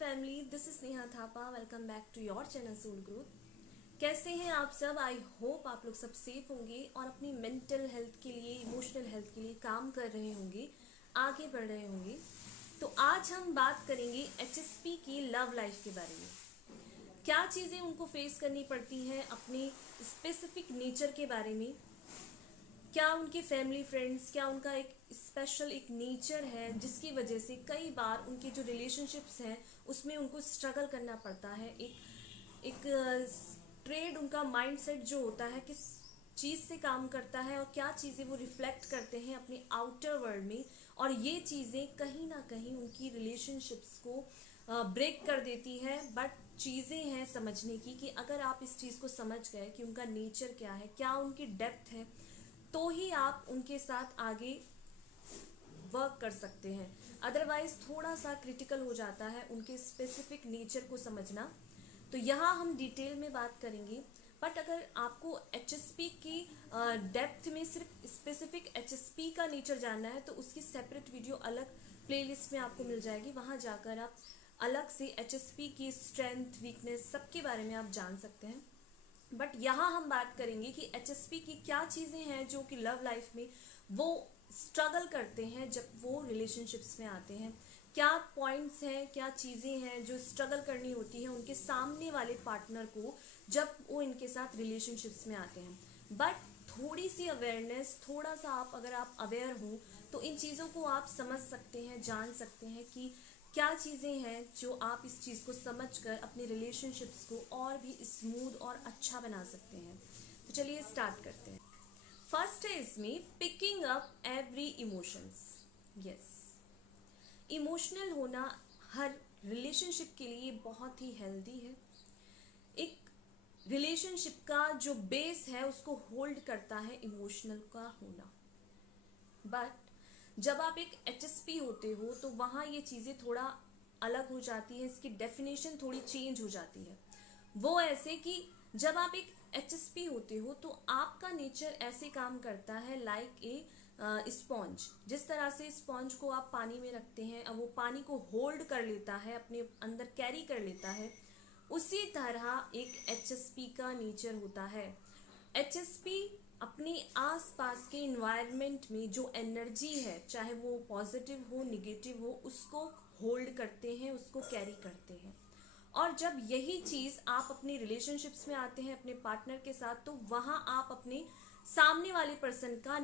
Family, this is Neha Thapa. Welcome back to your channel soul growth. कैसे हैं आप सब? आई होप आप लोग सब सेफ होंगे और अपनी मेंटल हेल्थ के लिए, इमोशनल हेल्थ के लिए काम कर रहे होंगे, आगे बढ़ रहे होंगे। तो आज हम बात करेंगे HSP की लव लाइफ के बारे में। क्या चीज़ें उनको फेस करनी पड़ती हैं, अपनी स्पेसिफिक नेचर के बारे में। क्या उनके फैमिली फ्रेंड्स, क्या उनका एक स्पेशल एक नेचर है जिसकी वजह से कई बार उनके जो रिलेशनशिप्स हैं उसमें उनको स्ट्रगल करना पड़ता है। एक ट्रेड उनका माइंडसेट जो होता है किस चीज़ से काम करता है और क्या चीज़ें वो रिफ्लेक्ट करते हैं अपने आउटर वर्ल्ड में, और ये चीज़ें कहीं ना कहीं उनकी रिलेशनशिप्स को ब्रेक कर देती है। बट चीज़ें हैं समझने की कि अगर आप इस चीज़ को समझ गए कि उनका नेचर क्या है, क्या उनकी डेप्थ है, तो ही आप उनके साथ आगे वर्क कर सकते हैं। अदरवाइज थोड़ा सा क्रिटिकल हो जाता है उनके स्पेसिफिक नेचर को समझना। तो यहाँ हम डिटेल में बात करेंगे। बट अगर आपको HSP की डेप्थ में सिर्फ स्पेसिफिक HSP का नेचर जानना है तो उसकी सेपरेट वीडियो अलग प्लेलिस्ट में आपको मिल जाएगी। वहाँ जाकर आप अलग से HSP की स्ट्रेंथ, वीकनेस सबके बारे में आप जान सकते हैं। बट यहाँ हम बात करेंगे कि HSP की क्या चीज़ें हैं जो कि लव लाइफ में वो स्ट्रगल करते हैं जब वो रिलेशनशिप्स में आते हैं। क्या पॉइंट्स हैं, क्या चीज़ें हैं जो स्ट्रगल करनी होती है उनके सामने वाले पार्टनर को जब वो इनके साथ रिलेशनशिप्स में आते हैं। बट थोड़ी सी अवेयरनेस, थोड़ा सा अगर आप अवेयर हो तो इन चीज़ों को आप समझ सकते हैं, जान सकते हैं कि क्या चीज़ें हैं जो आप इस चीज़ को समझकर अपनी रिलेशनशिप्स को और भी स्मूथ और अच्छा बना सकते हैं। तो चलिए स्टार्ट करते हैं। फर्स्ट है इसमें picking up every emotions. Yes, emotional होना हर रिलेशनशिप के लिए बहुत ही हेल्दी है। एक रिलेशनशिप का जो बेस है उसको होल्ड करता है इमोशनल का होना। बट जब आप एक HSP होते हो तो वहाँ ये चीज़ें थोड़ा अलग हो जाती है, इसकी डेफिनेशन थोड़ी चेंज हो जाती है। वो ऐसे कि जब आप एक HSP होते हो तो आपका नेचर ऐसे काम करता है लाइक ए स्पॉन्ज। जिस तरह से स्पॉन्ज को आप पानी में रखते हैं, अब वो पानी को होल्ड कर लेता है, अपने अंदर कैरी कर लेता है, उसी तरह एक HSP का नेचर होता है। HSP अपने आसपास के इन्वायरमेंट में जो एनर्जी है, चाहे वो पॉजिटिव हो, निगेटिव हो, उसको होल्ड करते हैं, उसको कैरी करते हैं। और जब यही चीज़ आप अपनी रिलेशनशिप्स में आते हैं अपने पार्टनर के साथ, तो वहाँ आप अपने सामने वाले पर्सन का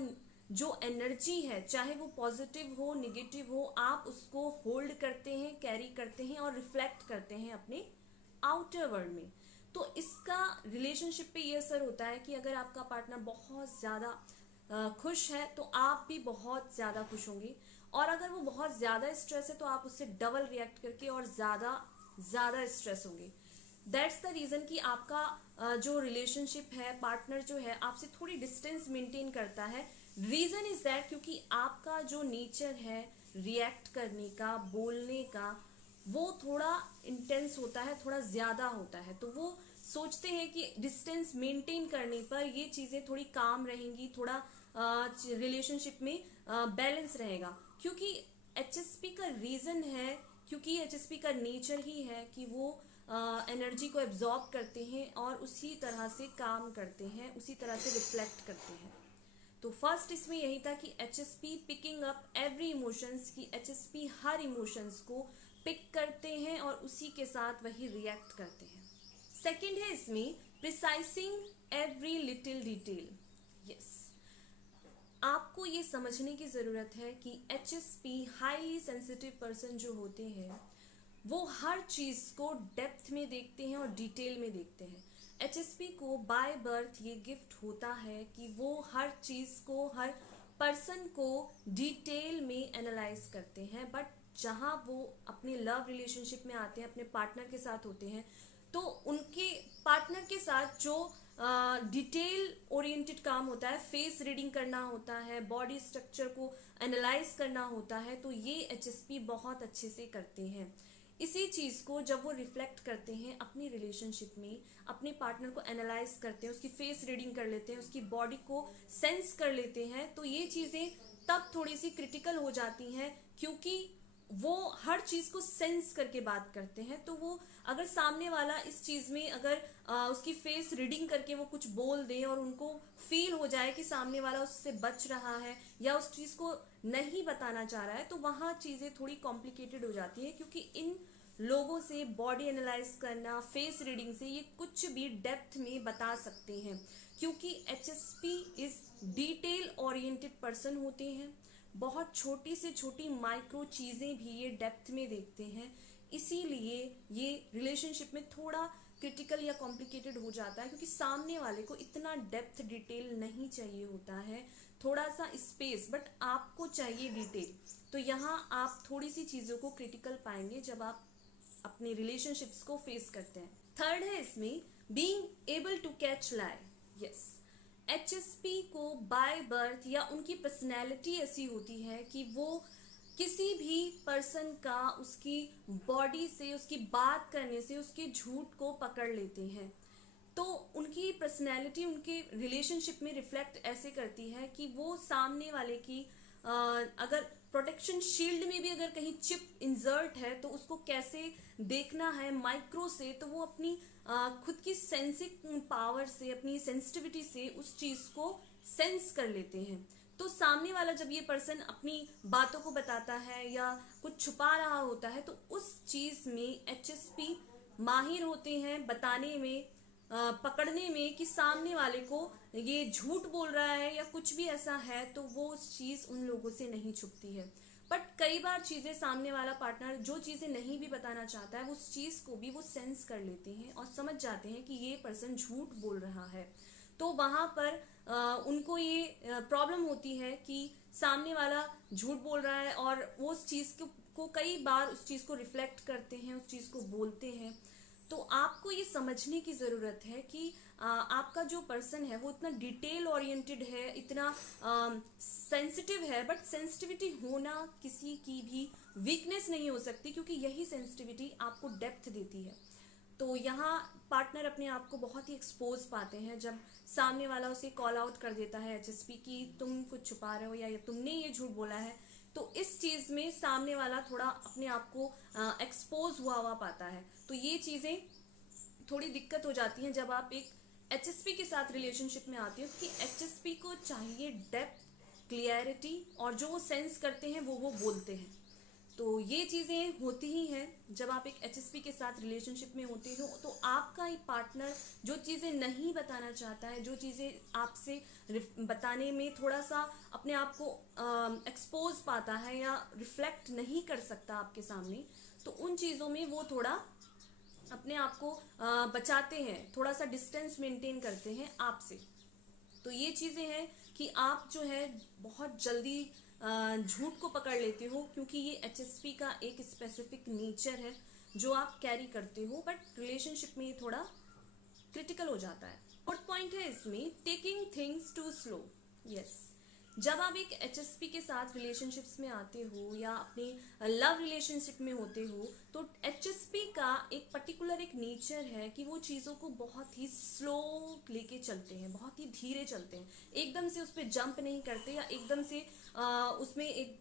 जो एनर्जी है, चाहे वो पॉजिटिव हो, निगेटिव हो, आप उसको होल्ड करते हैं, कैरी करते हैं और रिफ्लेक्ट करते हैं अपने आउटर वर्ल्ड में। तो इसका रिलेशनशिप पे ये असर होता है कि अगर आपका पार्टनर बहुत ज़्यादा खुश है तो आप भी बहुत ज़्यादा खुश होंगे, और अगर वो बहुत ज़्यादा स्ट्रेस है तो आप उससे डबल रिएक्ट करके और ज़्यादा स्ट्रेस होंगे। दैट्स द रीज़न कि आपका जो रिलेशनशिप है, पार्टनर जो है आपसे थोड़ी डिस्टेंस मेंटेन करता है। रीज़न इज़ दैट क्योंकि आपका जो नेचर है रिएक्ट करने का, बोलने का, वो थोड़ा इंटेंस होता है, थोड़ा ज़्यादा होता है। तो वो सोचते हैं कि डिस्टेंस मेंटेन करने पर ये चीज़ें थोड़ी काम रहेंगी, थोड़ा रिलेशनशिप में बैलेंस रहेगा। क्योंकि HSP का रीज़न है, क्योंकि HSP का नेचर ही है कि वो एनर्जी को एब्जॉर्ब करते हैं और उसी तरह से काम करते हैं, उसी तरह से रिफ्लेक्ट करते हैं। तो फर्स्ट इसमें यही था कि HSP picking up every emotions, की HSP हर इमोशंस को पिक करते हैं और उसी के साथ वही रिएक्ट करते हैं। सेकंड है इसमें प्रिसाइसिंग एवरी लिटिल डिटेल। यस, आपको ये समझने की ज़रूरत है कि HSP हाईली सेंसिटिव पर्सन जो होते हैं वो हर चीज़ को डेप्थ में देखते हैं और डिटेल में देखते हैं। HSP को बाय बर्थ ये गिफ्ट होता है कि वो हर चीज़ को, हर पर्सन को डिटेल में एनालाइज करते हैं। बट जहाँ वो अपने लव रिलेशनशिप में आते हैं, अपने पार्टनर के साथ होते हैं, तो उनके पार्टनर के साथ जो डिटेल ओरिएंटेड काम होता है, फेस रीडिंग करना होता है, बॉडी स्ट्रक्चर को एनालाइज करना होता है, तो ये HSP बहुत अच्छे से करते हैं। इसी चीज़ को जब वो रिफ्लेक्ट करते हैं अपनी रिलेशनशिप में, अपने पार्टनर को एनालाइज करते हैं, उसकी फेस रीडिंग कर लेते हैं, उसकी बॉडी को सेंस कर लेते हैं, तो ये चीज़ें तब थोड़ी सी क्रिटिकल हो जाती हैं। क्योंकि वो हर चीज को सेंस करके बात करते हैं। तो वो अगर सामने वाला इस चीज में अगर उसकी फेस रीडिंग करके वो कुछ बोल दे और उनको फील हो जाए कि सामने वाला उससे बच रहा है या उस चीज को नहीं बताना चाह रहा है, तो वहां चीजें थोड़ी कॉम्प्लिकेटेड हो जाती है, क्योंकि इन लोगों से बॉडी एनालाइज करना, फेस रीडिंग से ये कुछ भी डेप्थ में बता सकते हैं, क्योंकि HSP is detail oriented person होते हैं। बहुत छोटी से छोटी माइक्रो चीजें भी ये डेप्थ में देखते हैं, इसीलिए ये रिलेशनशिप में थोड़ा क्रिटिकल या कॉम्प्लिकेटेड हो जाता है, क्योंकि सामने वाले को इतना डेप्थ डिटेल नहीं चाहिए होता है, थोड़ा सा स्पेस, बट आपको चाहिए डिटेल। तो यहाँ आप थोड़ी सी चीजों को क्रिटिकल पाएंगे जब आप अपने रिलेशनशिप्स को फेस करते हैं। थर्ड है इसमें being able to catch lie. Yes, HSP को बाय बर्थ या उनकी पर्सनैलिटी ऐसी होती है कि वो किसी भी पर्सन का उसकी बॉडी से, उसकी बात करने से उसके झूठ को पकड़ लेते हैं। तो उनकी पर्सनैलिटी उनके रिलेशनशिप में रिफ्लेक्ट ऐसे करती है कि वो सामने वाले की अगर प्रोटेक्शन शील्ड में भी अगर कहीं चिप इंसर्ट है तो उसको कैसे देखना है माइक्रो से, तो वो अपनी खुद की सेंसिंग पावर से, अपनी सेंसिटिविटी से उस चीज को सेंस कर लेते हैं। तो सामने वाला जब ये पर्सन अपनी बातों को बताता है या कुछ छुपा रहा होता है, तो उस चीज में HSP माहिर होते हैं बताने में, पकड़ने में कि सामने वाले को ये झूठ बोल रहा है या कुछ भी ऐसा है, तो वो उस चीज उन लोगों से नहीं छुपती है। बट कई बार चीजें सामने वाला पार्टनर जो चीजें नहीं भी बताना चाहता है, उस चीज को भी वो सेंस कर लेते हैं और समझ जाते हैं कि ये पर्सन झूठ बोल रहा है। तो वहां पर उनको ये प्रॉब्लम होती है कि सामने वाला झूठ बोल रहा है, और वो उस चीज को कई बार उस चीज को रिफ्लेक्ट करते हैं, उस चीज को बोलते हैं। तो आपको ये समझने की जरूरत है कि आपका जो पर्सन है वो इतना डिटेल ओरिएंटेड है, इतना सेंसिटिव है, बट सेंसिटिविटी होना किसी की भी वीकनेस नहीं हो सकती, क्योंकि यही सेंसिटिविटी आपको डेप्थ देती है। तो यहाँ पार्टनर अपने आप को बहुत ही एक्सपोज पाते हैं जब सामने वाला उसे कॉल आउट कर देता है HSP की तुम कुछ छुपा रहे हो या तुमने ये झूठ बोला है। तो इस चीज में सामने वाला थोड़ा अपने आप को एक्सपोज हुआ पाता है। तो ये चीजें थोड़ी दिक्कत हो जाती हैं जब आप एक HSP के साथ रिलेशनशिप में आते हो, कि HSP को चाहिए डेप्थ, क्लियरिटी, और जो वो सेंस करते हैं वो बोलते हैं। तो ये चीजें होती ही हैं जब आप एक HSP के साथ रिलेशनशिप में होते हो। तो आपका एक पार्टनर जो चीजें नहीं बताना चाहता है, जो चीजें आपसे बताने में थोड़ा सा अपने आप को एक्सपोज पाता है या रिफ्लेक्ट नहीं कर सकता आपके सामने, तो उन चीजों में वो थोड़ा अपने आप को बचाते हैं, थोड़ा सा डिस्टेंस मेंटेन करते हैं आपसे। तो ये चीजें हैं कि आप जो है बहुत जल्दी झूठ को पकड़ लेते हो, क्योंकि ये HSP का एक स्पेसिफिक नेचर है जो आप कैरी करते हो, बट रिलेशनशिप में ये थोड़ा क्रिटिकल हो जाता है। फोर्थ पॉइंट है इसमें taking things too slow. Yes, जब आप एक HSP के साथ रिलेशनशिप्स में आते हो या अपनी लव रिलेशनशिप में होते हो, तो HSP का एक पर्टिकुलर एक नेचर है कि वो चीज़ों को बहुत ही स्लो लेके चलते हैं, बहुत ही धीरे चलते हैं, एकदम से उस पर जंप नहीं करते या एकदम से उसमें एक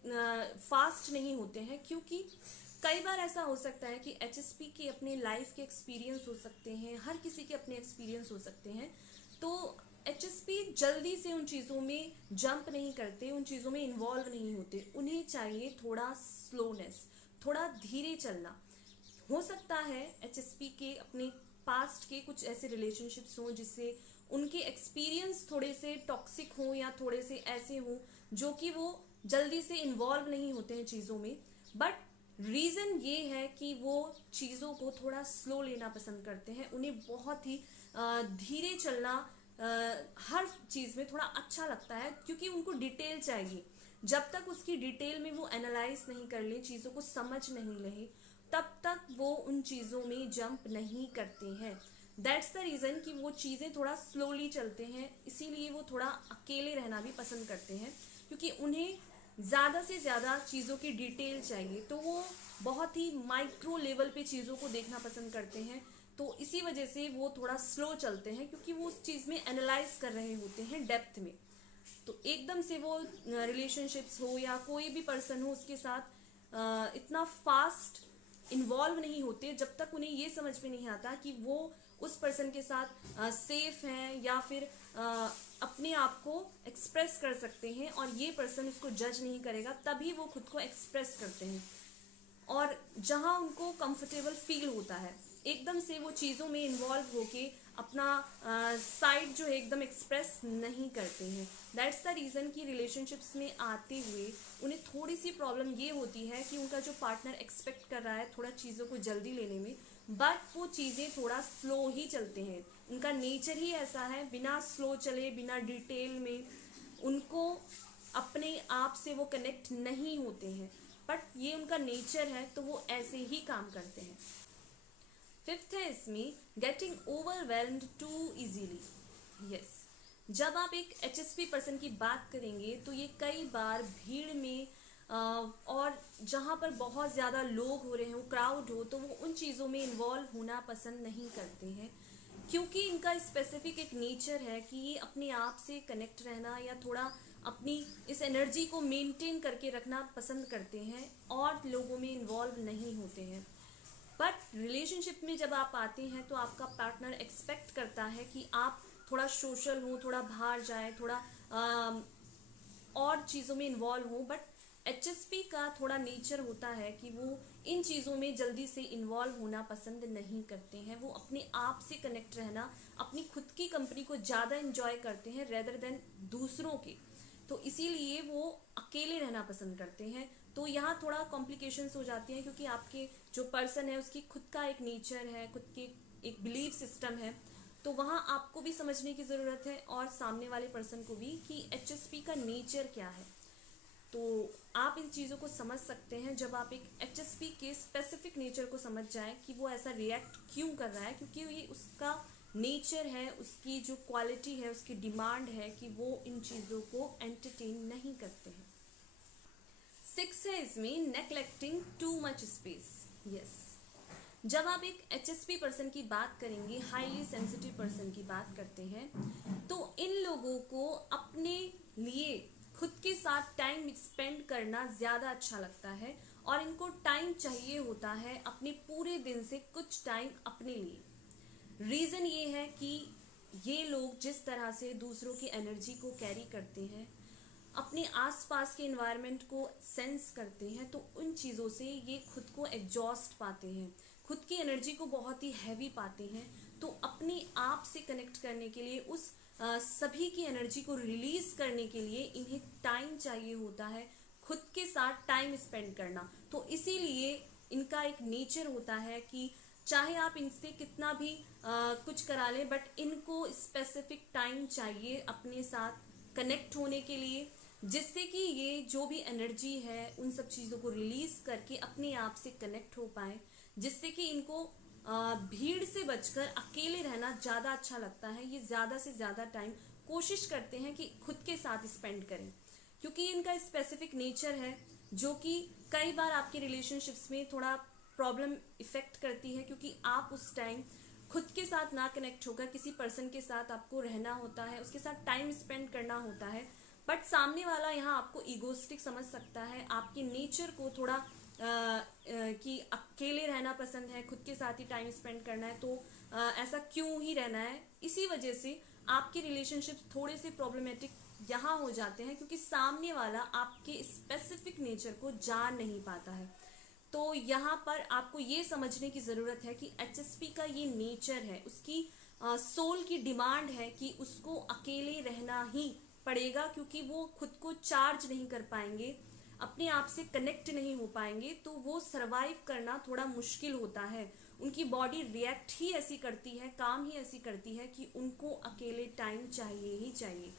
फास्ट नहीं होते हैं। क्योंकि कई बार ऐसा हो सकता है कि HSP के अपने लाइफ के एक्सपीरियंस हो सकते हैं, हर किसी के अपने एक्सपीरियंस हो सकते हैं। तो HSP जल्दी से उन चीज़ों में जंप नहीं करते, उन चीज़ों में इन्वॉल्व नहीं होते, उन्हें चाहिए थोड़ा स्लोनेस, थोड़ा धीरे चलना। हो सकता है HSP के अपने पास्ट के कुछ ऐसे रिलेशनशिप्स हों जिससे उनके एक्सपीरियंस थोड़े से टॉक्सिक हों या थोड़े से ऐसे हों जो कि वो जल्दी से इन्वॉल्व नहीं होते हैं चीज़ों में, बट रीज़न ये है कि वो चीज़ों को थोड़ा स्लो लेना पसंद करते हैं। उन्हें बहुत ही धीरे चलना हर चीज़ में थोड़ा अच्छा लगता है, क्योंकि उनको डिटेल चाहिए। जब तक उसकी डिटेल में वो एनालाइज नहीं कर ले, चीज़ों को समझ नहीं ले, तब तक वो उन चीज़ों में जंप नहीं करते हैं। दैट्स द रीज़न कि वो चीज़ें थोड़ा स्लोली चलते हैं, इसीलिए वो थोड़ा अकेले रहना भी पसंद करते हैं, क्योंकि उन्हें ज़्यादा से ज़्यादा चीज़ों की डिटेल चाहिए। तो वो बहुत ही माइक्रो लेवल पे चीज़ों को देखना पसंद करते हैं। तो इसी वजह से वो थोड़ा स्लो चलते हैं, क्योंकि वो उस चीज़ में एनालाइज कर रहे होते हैं डेप्थ में। तो एकदम से वो रिलेशनशिप्स हो या कोई भी पर्सन हो उसके साथ इतना फास्ट इन्वॉल्व नहीं होते जब तक उन्हें ये समझ में नहीं आता कि वो उस पर्सन के साथ सेफ हैं या फिर अपने आप को एक्सप्रेस कर सकते हैं और ये पर्सन उसको जज नहीं करेगा, तभी वो खुद को एक्सप्रेस करते हैं। और जहां उनको कंफर्टेबल फील होता है एकदम से वो चीज़ों में इन्वॉल्व होके अपना साइड जो है एकदम एक्सप्रेस नहीं करते हैं। दैट्स द रीज़न कि रिलेशनशिप्स में आते हुए उन्हें थोड़ी सी प्रॉब्लम ये होती है कि उनका जो पार्टनर एक्सपेक्ट कर रहा है थोड़ा चीज़ों को जल्दी लेने में, बट वो चीज़ें थोड़ा स्लो ही चलते हैं। उनका नेचर ही ऐसा है, बिना स्लो चले बिना डिटेल में उनको अपने आप से वो कनेक्ट नहीं होते हैं, बट ये उनका नेचर है तो वो ऐसे ही काम करते हैं। फिफ्थ है इसमें getting overwhelmed too easily. Yes, जब आप एक HSP पर्सन की बात करेंगे तो ये कई बार भीड़ में और जहाँ पर बहुत ज़्यादा लोग हो रहे हो, क्राउड हो, तो वो उन चीज़ों में इन्वॉल्व होना पसंद नहीं करते हैं, क्योंकि इनका स्पेसिफिक एक नेचर है कि ये अपने आप से कनेक्ट रहना या थोड़ा अपनी इस एनर्जी को मेंटेन करके रखना पसंद करते हैं और लोगों में इन्वॉल्व नहीं होते हैं। बट रिलेशनशिप में जब आप आते हैं तो आपका पार्टनर एक्सपेक्ट करता है कि आप थोड़ा सोशल हो, थोड़ा बाहर जाए, थोड़ा और चीज़ों में इन्वॉल्व हो। बट HSP का थोड़ा नेचर होता है कि वो इन चीज़ों में जल्दी से इन्वॉल्व होना पसंद नहीं करते हैं। वो अपने आप से कनेक्ट रहना, अपनी खुद की कंपनी को ज़्यादा इंजॉय करते हैं रेदर देन दूसरों के। तो इसीलिए वो अकेले रहना पसंद करते हैं। तो यहाँ थोड़ा कॉम्प्लिकेशंस हो जाती हैं, क्योंकि आपके जो पर्सन है उसकी खुद का एक नेचर है, खुद की एक बिलीफ सिस्टम है। तो वहाँ आपको भी समझने की ज़रूरत है और सामने वाले पर्सन को भी कि HSP का नेचर क्या है। तो आप इन चीज़ों को समझ सकते हैं जब आप एक HSP के स्पेसिफिक नेचर को समझ जाएं कि वो ऐसा रिएक्ट क्यों कर रहा है, क्योंकि ये उसका नेचर है, उसकी जो क्वालिटी है, उसकी डिमांड है कि वो इन चीज़ों को एंटरटेन नहीं करते हैं। 6 है इसमें neglecting too much space. Yes, जब आप एक HSP पर्सन की बात करेंगे, हाईली सेंसिटिव पर्सन की बात करते हैं, तो इन लोगों को अपने लिए खुद के साथ टाइम स्पेंड करना ज़्यादा अच्छा लगता है और इनको टाइम चाहिए होता है अपने पूरे दिन से कुछ टाइम अपने लिए। रीज़न ये है कि ये लोग जिस तरह से दूसरों की एनर्जी को कैरी करते हैं, अपने आसपास के एनवायरनमेंट को सेंस करते हैं, तो उन चीज़ों से ये खुद को एग्जॉस्ट पाते हैं, खुद की एनर्जी को बहुत ही हैवी पाते हैं। तो अपने आप से कनेक्ट करने के लिए, उस सभी की एनर्जी को रिलीज करने के लिए इन्हें टाइम चाहिए होता है, खुद के साथ टाइम स्पेंड करना। तो इसीलिए इनका एक नेचर होता है कि चाहे आप इनसे कितना भी कुछ करा लें, बट इनको स्पेसिफिक टाइम चाहिए अपने साथ कनेक्ट होने के लिए, जिससे कि ये जो भी एनर्जी है उन सब चीज़ों को रिलीज करके अपने आप से कनेक्ट हो पाए, जिससे कि इनको भीड़ से बचकर अकेले रहना ज़्यादा अच्छा लगता है। ये ज़्यादा से ज़्यादा टाइम कोशिश करते हैं कि खुद के साथ स्पेंड करें, क्योंकि इनका स्पेसिफिक नेचर है जो कि कई बार आपके रिलेशनशिप्स में थोड़ा प्रॉब्लम इफेक्ट करती है, क्योंकि आप उस टाइम खुद के साथ ना कनेक्ट होकर किसी पर्सन के साथ आपको रहना होता है, उसके साथ टाइम स्पेंड करना होता है। बट सामने वाला यहाँ आपको ईगोस्टिक समझ सकता है, आपके नेचर को थोड़ा कि अकेले रहना पसंद है, खुद के साथ ही टाइम स्पेंड करना है, तो ऐसा क्यों ही रहना है। इसी वजह से आपके रिलेशनशिप थोड़े से प्रॉब्लमेटिक यहाँ हो जाते हैं, क्योंकि सामने वाला आपके स्पेसिफिक नेचर को जान नहीं पाता है। तो यहाँ पर आपको ये समझने की ज़रूरत है कि HSP का ये नेचर है, उसकी सोल की डिमांड है कि उसको अकेले रहना ही पड़ेगा, क्योंकि वो खुद को चार्ज नहीं कर पाएंगे, अपने आप से कनेक्ट नहीं हो पाएंगे, तो वो सरवाइव करना थोड़ा मुश्किल होता है। उनकी बॉडी रिएक्ट ही ऐसी करती है, काम ही ऐसी करती है कि उनको अकेले टाइम चाहिए ही चाहिए।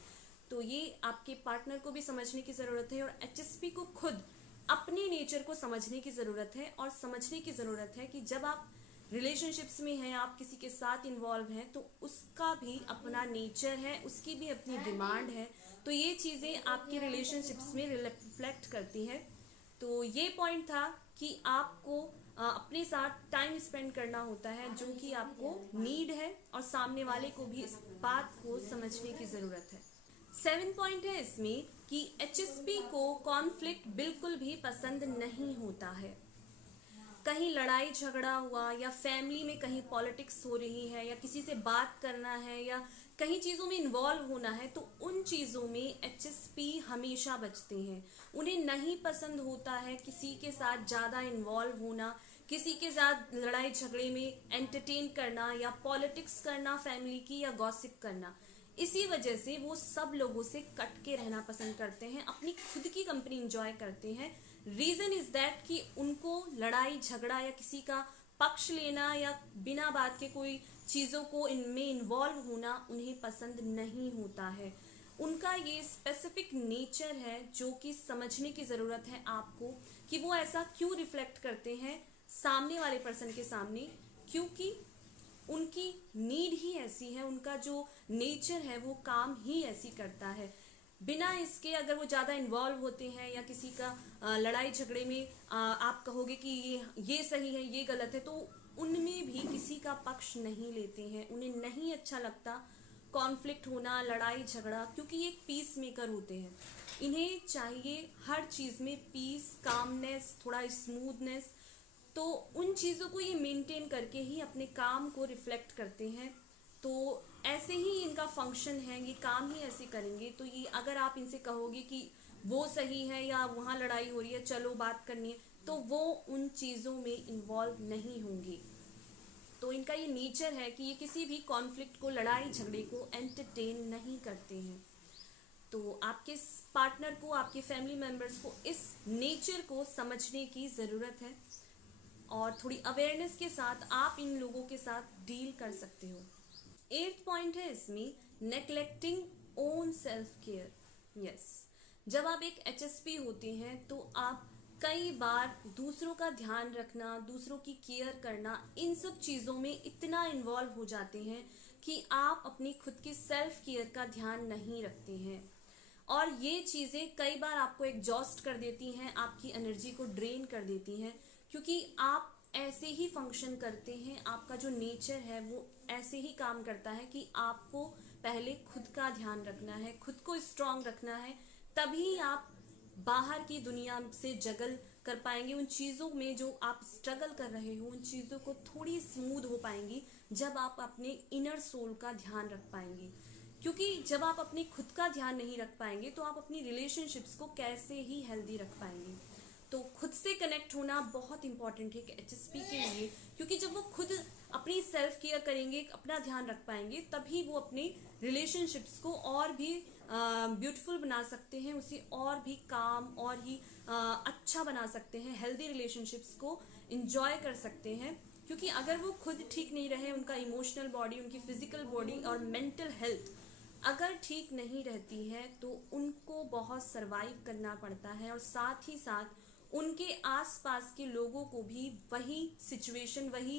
तो ये आपके पार्टनर को भी समझने की ज़रूरत है और HSP को खुद अपने नेचर को समझने की ज़रूरत है, और समझने की ज़रूरत है कि जब आप रिलेशनशिप्स में हैं, आप किसी के साथ इन्वॉल्व हैं, तो उसका भी अपना नेचर है, उसकी भी अपनी डिमांड है। तो ये चीज़ें आपके रिलेशनशिप्स में रिफ्लेक्ट करती हैं। तो ये पॉइंट था कि आपको अपने साथ टाइम स्पेंड करना होता है, जो कि आपको नीड है, और सामने वाले को भी इस बात को समझने की ज़रूरत है। 7 पॉइंट है इसमें कि HSP को कॉन्फ्लिक्ट बिल्कुल भी पसंद नहीं होता है। कहीं लड़ाई झगड़ा हुआ या फैमिली में कहीं पॉलिटिक्स हो रही है या किसी से बात करना है या कहीं चीज़ों में इन्वॉल्व होना है, तो उन चीज़ों में HSP हमेशा बचते हैं। उन्हें नहीं पसंद होता है किसी के साथ ज़्यादा इन्वॉल्व होना, किसी के साथ लड़ाई झगड़े में एंटरटेन करना या पॉलिटिक्स करना फैमिली की या गॉसिप करना। इसी वजह से वो सब लोगों से कट के रहना पसंद करते हैं, अपनी खुद की कंपनी एंजॉय करते हैं। रीजन इज दैट कि उनको लड़ाई झगड़ा या किसी का पक्ष लेना या बिना बात के कोई चीज़ों को इनमें इन्वॉल्व होना उन्हें पसंद नहीं होता है। उनका ये स्पेसिफिक नेचर है जो कि समझने की ज़रूरत है आपको कि वो ऐसा क्यों रिफ्लेक्ट करते हैं सामने वाले पर्सन के सामने, क्योंकि उनकी नीड ही ऐसी है, उनका जो नेचर है वो काम ही ऐसी करता है। बिना इसके अगर वो ज़्यादा इन्वॉल्व होते हैं या किसी का लड़ाई झगड़े में आप कहोगे कि ये सही है ये गलत है, तो उनमें भी किसी का पक्ष नहीं लेते हैं। उन्हें नहीं अच्छा लगता कॉन्फ्लिक्ट होना, लड़ाई झगड़ा, क्योंकि ये पीस मेकर होते हैं। इन्हें चाहिए हर चीज़ में पीस, कामनेस, थोड़ा स्मूथनेस। तो उन चीज़ों को ये मेंटेन करके ही अपने काम को रिफ्लेक्ट करते हैं। तो ऐसे ही इनका फंक्शन है, ये काम ही ऐसे करेंगे। तो ये अगर आप इनसे कहोगे कि वो सही है या वहाँ लड़ाई हो रही है चलो बात करनी है, तो वो उन चीज़ों में इन्वॉल्व नहीं होंगे। तो इनका ये नेचर है कि ये किसी भी कॉन्फ्लिक्ट को, लड़ाई झगड़े को एंटरटेन नहीं करते हैं। तो आपके पार्टनर को, आपके फैमिली मेम्बर्स को इस नेचर को समझने की ज़रूरत है और थोड़ी अवेयरनेस के साथ आप इन लोगों के साथ डील कर सकते हो। 8th पॉइंट है इसमें, neglecting own self care. Yes, जब आप एक HSP होते हैं तो आप कई बार दूसरों का ध्यान रखना, दूसरों की केयर करना, इन सब चीज़ों में इतना इन्वॉल्व हो जाते हैं कि आप अपनी खुद की सेल्फ केयर का ध्यान नहीं रखते हैं। और ये चीज़ें कई बार आपको एग्जॉस्ट कर देती हैं, आपकी एनर्जी को ड्रेन कर देती हैं, क्योंकि आप ऐसे ही फंक्शन करते हैं। आपका जो नेचर है वो ऐसे ही काम करता है कि आपको पहले खुद का ध्यान रखना है, खुद को स्ट्रांग रखना है, तभी आप बाहर की दुनिया से जगल कर पाएंगे। उन चीज़ों में जो आप स्ट्रगल कर रहे हो, उन चीज़ों को थोड़ी स्मूथ हो पाएंगी जब आप अपने इनर सोल का ध्यान रख पाएंगे। क्योंकि जब आप अपने खुद का ध्यान नहीं रख पाएंगे तो आप अपनी रिलेशनशिप्स को कैसे ही हेल्दी रख पाएंगे। तो खुद से कनेक्ट होना बहुत इंपॉर्टेंट है HSP के लिए, क्योंकि जब वो खुद अपनी सेल्फ केयर करेंगे, अपना ध्यान रख पाएंगे, तभी वो अपने रिलेशनशिप्स को और भी ब्यूटीफुल बना सकते हैं, उसे और भी काम और ही अच्छा बना सकते हैं, हेल्दी रिलेशनशिप्स को इंजॉय कर सकते हैं। क्योंकि अगर वो खुद ठीक नहीं रहे, उनका इमोशनल बॉडी, उनकी फिजिकल बॉडी और मेंटल हेल्थ अगर ठीक नहीं रहती है तो उनको बहुत सरवाइव करना पड़ता है, और साथ ही साथ उनके आसपास के लोगों को भी वही सिचुएशन, वही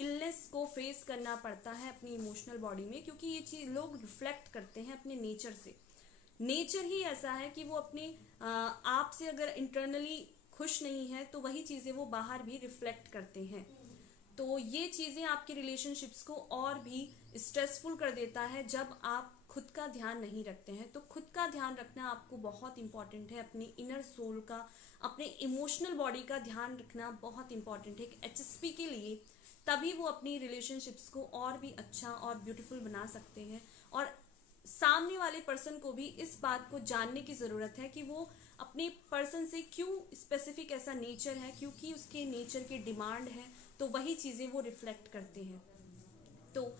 इलनेस को फेस करना पड़ता है अपनी इमोशनल बॉडी में, क्योंकि ये चीज़ लोग रिफ्लेक्ट करते हैं अपने नेचर से। नेचर ही ऐसा है कि वो अपने आप से अगर इंटरनली खुश नहीं है तो वही चीज़ें वो बाहर भी रिफ्लेक्ट करते हैं। तो ये चीज़ें आपके रिलेशनशिप्स को और भी स्ट्रेसफुल कर देता है जब आप खुद का ध्यान नहीं रखते हैं। तो खुद का ध्यान रखना आपको बहुत इंपॉर्टेंट है, अपने इनर सोल का, अपने इमोशनल बॉडी का ध्यान रखना बहुत इंपॉर्टेंट है HSP के लिए। तभी वो अपनी रिलेशनशिप्स को और भी अच्छा और ब्यूटीफुल बना सकते हैं। और सामने वाले पर्सन को भी इस बात को जानने की ज़रूरत है कि वो अपने पर्सन से क्यों स्पेसिफिक ऐसा नेचर है, क्योंकि उसके नेचर की डिमांड है, तो वही चीज़ें वो रिफ्लेक्ट करते हैं। तो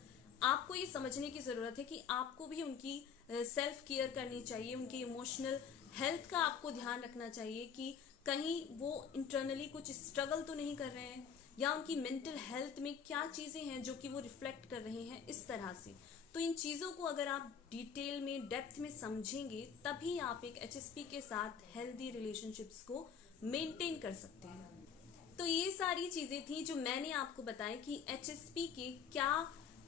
आपको ये समझने की ज़रूरत है कि आपको भी उनकी सेल्फ केयर करनी चाहिए, उनकी इमोशनल हेल्थ का आपको ध्यान रखना चाहिए कि कहीं वो इंटरनली कुछ स्ट्रगल तो नहीं कर रहे हैं, या उनकी मेंटल हेल्थ में क्या चीज़ें हैं जो कि वो रिफ्लेक्ट कर रहे हैं इस तरह से। तो इन चीज़ों को अगर आप डिटेल में, डेप्थ में समझेंगे, तभी आप एक HSP के साथ हेल्दी रिलेशनशिप्स को मेंटेन कर सकते हैं। तो ये सारी चीज़ें थी जो मैंने आपको बताई कि HSP के क्या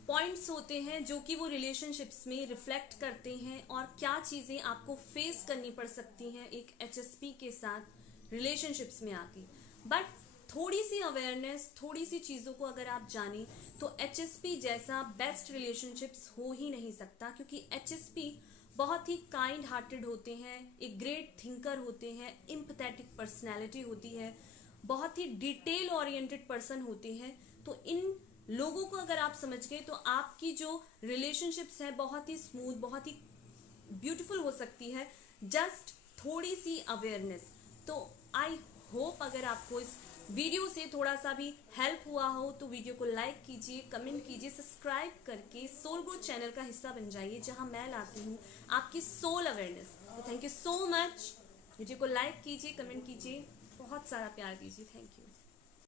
पॉइंट्स होते हैं जो कि वो रिलेशनशिप्स में रिफ्लेक्ट करते हैं, और क्या चीज़ें आपको फेस करनी पड़ सकती हैं एक HSP के साथ रिलेशनशिप्स में आके। बट थोड़ी सी अवेयरनेस, थोड़ी सी चीज़ों को अगर आप जानें तो HSP जैसा बेस्ट रिलेशनशिप्स हो ही नहीं सकता, क्योंकि HSP बहुत ही काइंड हार्टेड होते हैं, एक ग्रेट थिंकर होते हैं, इम्पैथेटिक पर्सनैलिटी होती है, बहुत ही डिटेल ओरिएंटेड पर्सन होते हैं। तो इन लोगों को अगर आप समझ गए तो आपकी जो रिलेशनशिप्स है बहुत ही स्मूथ, बहुत ही ब्यूटीफुल हो सकती है, जस्ट थोड़ी सी अवेयरनेस। तो आई होप अगर आपको इस वीडियो से थोड़ा सा भी हेल्प हुआ हो तो वीडियो को लाइक कीजिए, कमेंट कीजिए, सब्सक्राइब करके सोल ग्रोथ चैनल का हिस्सा बन जाइए, जहां मैं लाती हूँ आपकी सोल अवेयरनेस। तो thank you so much. Video को लाइक कीजिए, कमेंट कीजिए, बहुत सारा प्यार दीजिए। Thank you.